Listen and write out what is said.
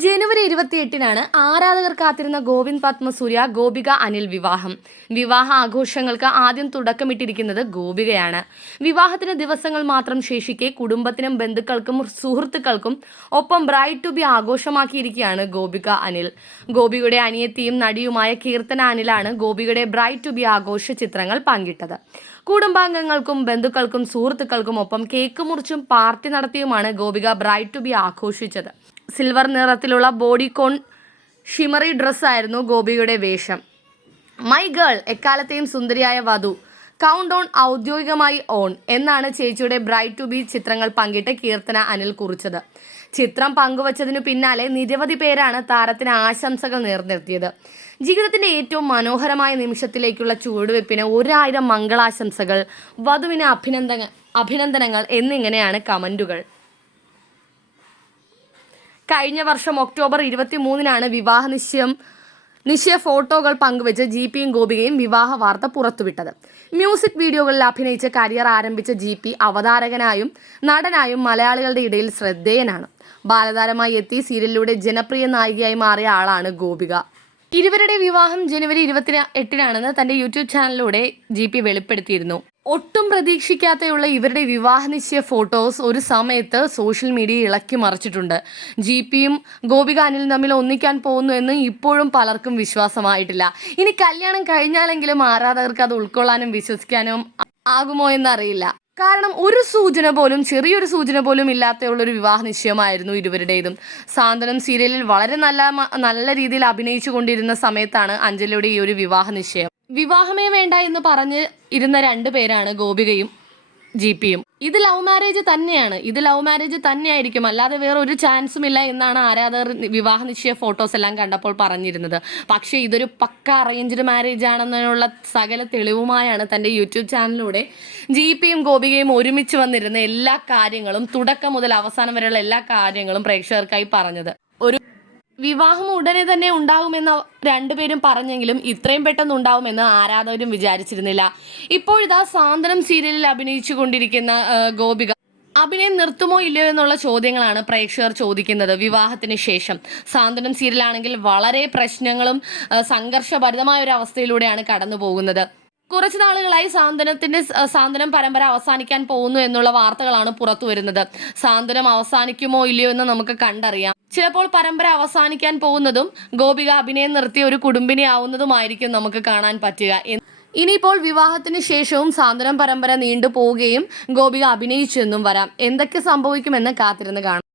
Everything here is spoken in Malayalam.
ജനുവരി ഇരുപത്തിയെട്ടിനാണ് ആരാധകർ കാത്തിരുന്ന ഗോവിന്ദ് പത്മസൂര്യ ഗോപിക അനിൽ വിവാഹം. വിവാഹ ആഘോഷങ്ങൾക്ക് ആദ്യം തുടക്കമിട്ടിരിക്കുന്നത് ഗോപികയാണ്. വിവാഹത്തിന് ദിവസങ്ങൾ മാത്രം ശേഷിക്കെ കുടുംബത്തിനും ബന്ധുക്കൾക്കും സുഹൃത്തുക്കൾക്കും ഒപ്പം ബ്രൈഡ് ടു ബി ആഘോഷമാക്കിയിരിക്കുകയാണ് ഗോപിക അനിൽ. ഗോപികയുടെ അനിയത്തിയും നടിയുമായ കീർത്തന അനിലാണ് ഗോപികയുടെ ബ്രൈഡ് ടു ബി ആഘോഷ ചിത്രങ്ങൾ പങ്കിട്ടത്. കുടുംബാംഗങ്ങൾക്കും ബന്ധുക്കൾക്കും സുഹൃത്തുക്കൾക്കും ഒപ്പം കേക്ക് മുറിച്ചും പാർട്ടി നടത്തിയുമാണ് ഗോപിക ബ്രൈഡ് ടു ബി ആഘോഷിച്ചത്. സിൽവർ നിറത്തിലുള്ള ബോഡി കോൺ ഷിമറി ഡ്രസ്സായിരുന്നു ഗോപിയുടെ വേഷം. മൈ ഗേൾ എക്കാലത്തെയും സുന്ദരിയായ വധു കൗണ്ട് ഓൺ ഔദ്യോഗികമായി ഓൺ എന്നാണ് ചേച്ചിയുടെ ബ്രൈറ്റ് ടു ബി ചിത്രങ്ങൾ പങ്കിട്ട് കീർത്തന അനിൽ കുറിച്ചത്. ചിത്രം പങ്കുവച്ചതിനു പിന്നാലെ നിരവധി പേരാണ് താരത്തിന് ആശംസകൾ നേർന്നെത്തിയത്. ജീവിതത്തിന്റെ ഏറ്റവും മനോഹരമായ നിമിഷത്തിലേക്കുള്ള ചുവടുവെപ്പിന് ഒരായിരം മംഗളാശംസകൾ വധുവിന് അഭിനന്ദന അഭിനന്ദനങ്ങൾ എന്നിങ്ങനെയാണ് കമന്റുകൾ. കഴിഞ്ഞ വർഷം ഒക്ടോബർ ഇരുപത്തി മൂന്നിനാണ് വിവാഹ നിശ്ചയം നിശ്ചയ ഫോട്ടോകൾ പങ്കുവെച്ച് ജി പിയും ഗോപികയും വിവാഹ വാർത്ത പുറത്തുവിട്ടത്. മ്യൂസിക് വീഡിയോകളിൽ അഭിനയിച്ച് കരിയർ ആരംഭിച്ച ജി പി അവതാരകനായും നടനായും മലയാളികളുടെ ഇടയിൽ ശ്രദ്ധേയനാണ്. ബാലതാരമായി എത്തി സീരിയലിലൂടെ ജനപ്രിയ നായികയായി മാറിയ ആളാണ് ഗോപിക. ഇരുവരുടെ വിവാഹം ജനുവരി ഇരുപത്തി എട്ടിനാണെന്ന് തന്റെ യൂട്യൂബ് ചാനലിലൂടെ ജി പി വെളിപ്പെടുത്തിയിരുന്നു. ഒട്ടും പ്രതീക്ഷിക്കാതെയുള്ള ഇവരുടെ വിവാഹ നിശ്ചയ ഫോട്ടോസ് ഒരു സമയത്ത് സോഷ്യൽ മീഡിയ ഇളക്കി മറിച്ചിട്ടുണ്ട്. ജി പിയും ഗോപിക അനിലും തമ്മിൽ ഒന്നിക്കാൻ പോകുന്നു എന്ന് ഇപ്പോഴും പലർക്കും വിശ്വാസമായിട്ടില്ല. ഇനി കല്യാണം കഴിഞ്ഞാലെങ്കിലും ആരാധകർക്ക് അത് ഉൾക്കൊള്ളാനും വിശ്വസിക്കാനും ആകുമോ എന്നറിയില്ല. കാരണം ഒരു സൂചന പോലും ചെറിയൊരു സൂചന പോലും ഇല്ലാത്തുള്ള ഒരു വിവാഹ നിശ്ചയമായിരുന്നു ഇരുവരുടേതും. സാന്ത്വനം സീരിയലിൽ വളരെ നല്ല നല്ല രീതിയിൽ അഭിനയിച്ചു കൊണ്ടിരുന്ന സമയത്താണ് അഞ്ജലിയുടെ ഈ ഒരു വിവാഹ നിശ്ചയം. വിവാഹമേ വേണ്ട എന്ന് പറഞ്ഞ് ഇരുന്ന രണ്ടു പേരാണ് ഗോപികയും ജി പിയും ഇത് ലവ് മാരേജ് തന്നെയാണ്. ഇത് ലവ് മാരേജ് തന്നെയായിരിക്കും. അല്ലാതെ വേറെ ഒരു ചാൻസും ഇല്ല എന്നാണ് ആരാധകർ വിവാഹ നിശ്ചയ ഫോട്ടോസ് എല്ലാം കണ്ടപ്പോൾ പറഞ്ഞിരുന്നത്. പക്ഷേ ഇതൊരു പക്ക അറേഞ്ച്ഡ് മാരേജ് ആണെന്നുള്ള സകല തെളിവുമായാണ് തന്റെ യൂട്യൂബ് ചാനലിലൂടെ ജി പിയും ഗോപികയും ഒരുമിച്ച് വന്നിരുന്ന എല്ലാ കാര്യങ്ങളും തുടക്കം മുതൽ അവസാനം വരെയുള്ള എല്ലാ കാര്യങ്ങളും പ്രേക്ഷകർക്കായി പറഞ്ഞത്. വിവാഹം ഉടനെ തന്നെ ഉണ്ടാകുമെന്ന് രണ്ടുപേരും പറഞ്ഞെങ്കിലും ഇത്രയും പെട്ടെന്ന് ഉണ്ടാവുമെന്ന് ആരാധകരും വിചാരിച്ചിരുന്നില്ല. ഇപ്പോഴിതാ സാന്ത്വനം സീരിയലിൽ അഭിനയിച്ചു കൊണ്ടിരിക്കുന്ന ഗോപിക. അഭിനയം നിർത്തുമോ ഇല്ലയോ എന്നുള്ള ചോദ്യങ്ങളാണ് പ്രേക്ഷകർ ചോദിക്കുന്നത് വിവാഹത്തിന് ശേഷം. സാന്ത്വനം സീരിയലാണെങ്കിൽ വളരെ പ്രശ്നങ്ങളും സംഘർഷഭരിതമായ ഒരു അവസ്ഥയിലൂടെയാണ് കടന്നു പോകുന്നത്. കുറച്ച് നാളുകളായി സാന്ത്വനത്തിന്റെ സാന്ത്വനം പരമ്പര അവസാനിക്കാൻ പോകുന്നു എന്നുള്ള വാർത്തകളാണ് പുറത്തു വരുന്നത് സാന്ത്വനം അവസാനിക്കുമോ ഇല്ലയോ എന്ന് നമുക്ക് കണ്ടറിയാം. ചിലപ്പോൾ പരമ്പര അവസാനിക്കാൻ പോകുന്നതും ഗോപിക അഭിനയം നിർത്തിയ ഒരു കുടുംബിനി ആവുന്നതുമായിരിക്കും നമുക്ക് കാണാൻ പറ്റുക. ഇനിയിപ്പോൾ വിവാഹത്തിന് ശേഷവും സാന്ത്വനം പരമ്പര നീണ്ടു പോവുകയും ഗോപിക അഭിനയിച്ചു എന്നും വരാം. എന്തൊക്കെ സംഭവിക്കുമെന്ന് കാത്തിരുന്ന് കാണാം.